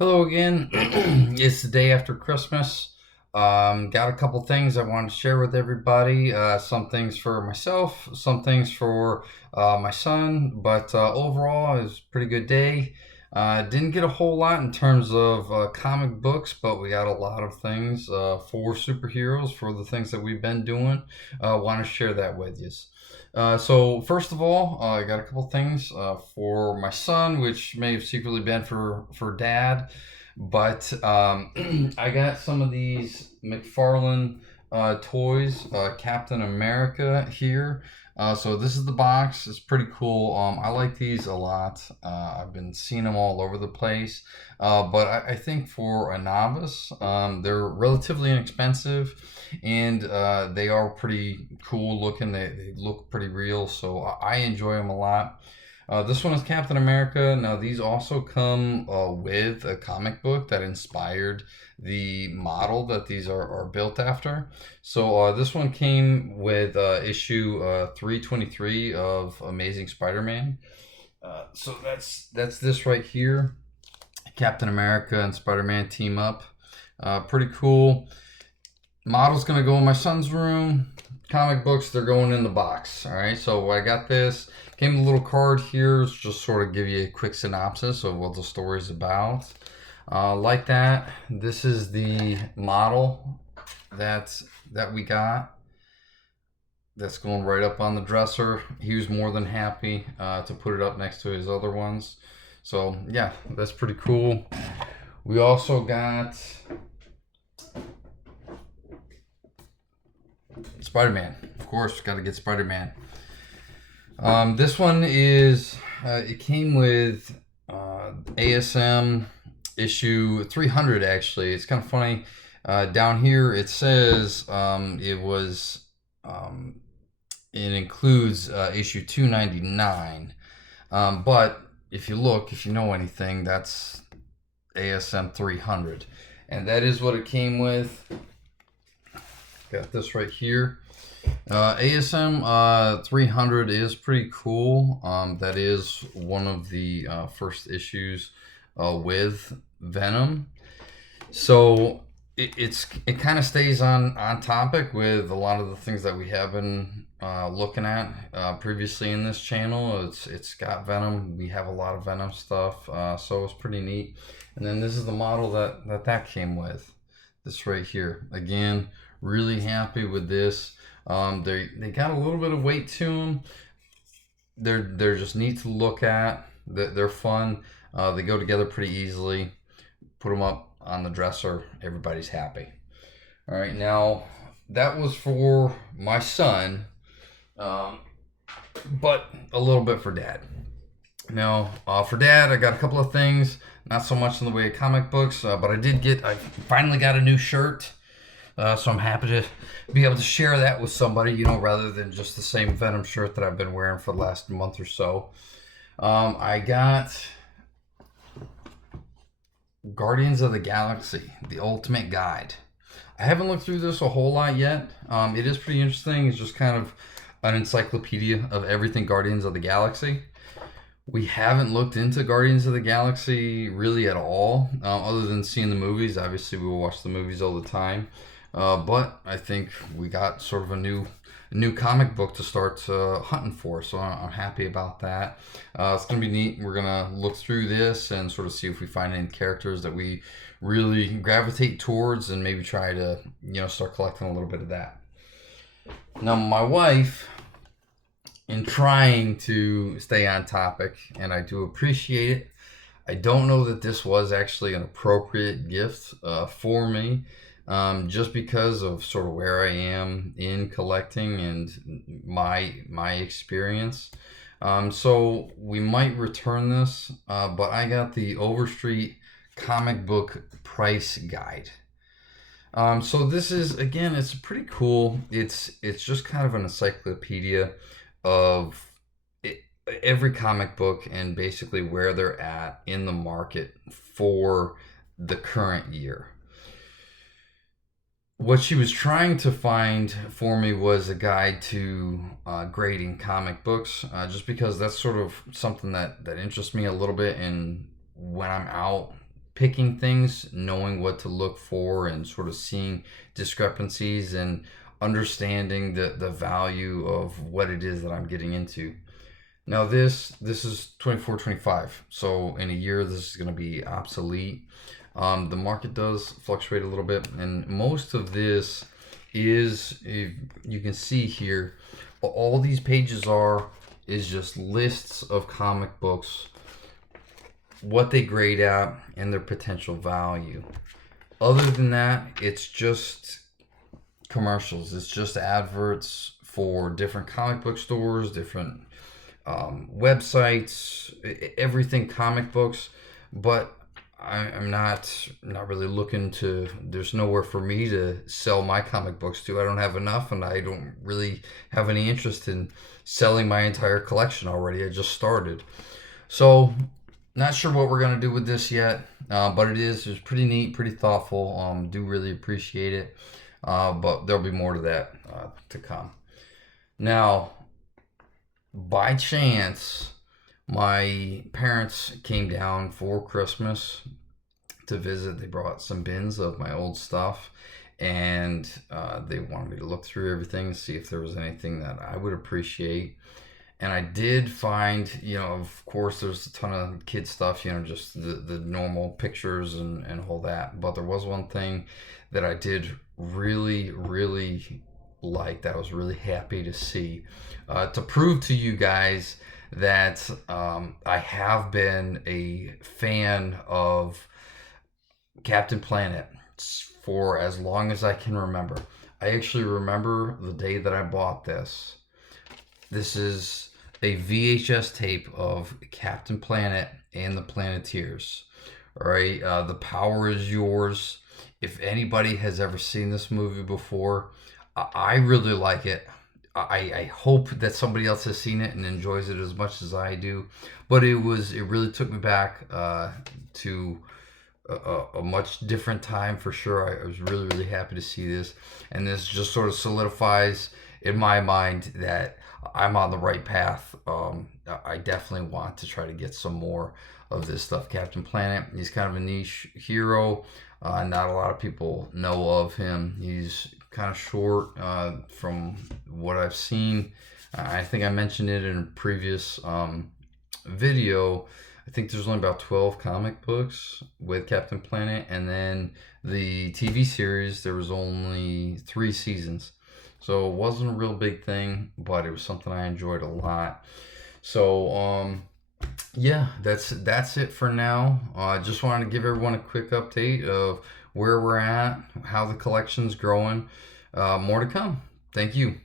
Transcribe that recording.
Hello again. It's the day after Christmas. Got a couple things I wanted to share with everybody. Some things for myself, some things for my son, but overall, it was a pretty good day. Didn't get a whole lot in terms of comic books, but we got a lot of things for superheroes for the things that we've been doing. Want to share that with you. So first of all, I got a couple things for my son, which may have secretly been for dad, but I got some of these McFarlane toys, Captain America here. So this is the box. It's pretty cool. I like these a lot. I've been seeing them all over the place, but I think for a novice, they're relatively inexpensive and they are pretty cool looking. They look pretty real, so I enjoy them a lot. This one is Captain America. Now, these also come with a comic book that inspired the model that these are built after. So, this one came with issue 323 of Amazing Spider Man. So, that's this right here. Captain America and Spider Man team up. Pretty cool. Model's gonna go in my son's room. Comic books, they're going in the box. All right, so I got this. Came with a little card here, just sort of give you a quick synopsis of what the story's about. Like that. This is the model that we got. That's going right up on the dresser. He was more than happy to put it up next to his other ones. So yeah, that's pretty cool. We also got Spider-Man. Of course, got to get Spider-Man. This one is, it came with ASM issue 300 actually. It's kind of funny. Down here it says it includes issue 299. But if you look, if you know anything, that's ASM 300. And that is what it came with. Got this right here. ASM 300 is pretty cool. That is one of the first issues with Venom. So it kind of stays on topic with a lot of the things that we have been looking at previously in this channel. It's got Venom. We have a lot of Venom stuff, so it's pretty neat. And then this is the model that came with. This right here. Again, really happy with this. They got a little bit of weight to them. They're just neat to look at. They're fun. They go together pretty easily. Put them up on the dresser. Everybody's happy. All right, now that was for my son, but a little bit for dad. Now, for dad, I got a couple of things. Not so much in the way of comic books, but I finally got a new shirt. So I'm happy to be able to share that with somebody, rather than just the same Venom shirt that I've been wearing for the last month or so. I got Guardians of the Galaxy, the Ultimate Guide. I haven't looked through this a whole lot yet. It is pretty interesting. It's just kind of an encyclopedia of everything Guardians of the Galaxy. We haven't looked into Guardians of the Galaxy really at all, other than seeing the movies. Obviously, we will watch the movies all the time. But I think we got sort of a new comic book to start hunting for, so I'm happy about that. It's gonna be neat. We're gonna look through this and sort of see if we find any characters that we really gravitate towards, and maybe try to start collecting a little bit of that. Now, my wife, in trying to stay on topic, and I do appreciate it, I don't know that this was actually an appropriate gift for me. Just because of sort of where I am in collecting and my experience. So we might return this, but I got the Overstreet comic book price guide. So this is, again, it's pretty cool. It's just kind of an encyclopedia of every comic book and basically where they're at in the market for the current year. What she was trying to find for me was a guide to grading comic books, just because that's sort of something that interests me a little bit. And when I'm out picking things, knowing what to look for, and sort of seeing discrepancies and understanding the value of what it is that I'm getting into. Now this is 24, 25. So in a year, this is going to be obsolete. The market does fluctuate a little bit, and most of this is, if you can see here, all these pages is just lists of comic books, what they grade at, and their potential value. Other than that, it's just commercials. It's just adverts for different comic book stores, different websites, everything comic books. But I'm not really looking to. There's nowhere for me to sell my comic books to. I don't have enough, and I don't really have any interest in selling my entire collection already. I just started, so not sure what we're gonna do with this yet. But it's pretty neat, pretty thoughtful. Do really appreciate it. But there'll be more to that to come. Now, by chance, my parents came down for Christmas to visit. They brought some bins of my old stuff, and they wanted me to look through everything and see if there was anything that I would appreciate. And I did find, of course, there's a ton of kid stuff, just the normal pictures and all that. But there was one thing that I did really, really like, that I was really happy to see, to prove to you guys that I have been a fan of Captain Planet for as long as I can remember. I actually remember the day that I bought this. This is a VHS tape of Captain Planet and the Planeteers. All right, The Power Is Yours. If anybody has ever seen this movie before, I really like it. I hope that somebody else has seen it and enjoys it as much as I do. But it really took me back to a much different time for sure. I was really, really happy to see this. And this just sort of solidifies in my mind that I'm on the right path. I definitely want to try to get some more of this stuff. Captain Planet, he's kind of a niche hero. Not a lot of people know of him. He's kind of short from what I've seen. I think I mentioned it in a previous video. I think there's only about 12 comic books with Captain Planet, and then the TV series, there was only 3 seasons. So it wasn't a real big thing, but it was something I enjoyed a lot. So yeah, that's it for now. I just wanted to give everyone a quick update of where we're at, how the collection's growing. More to come. Thank you.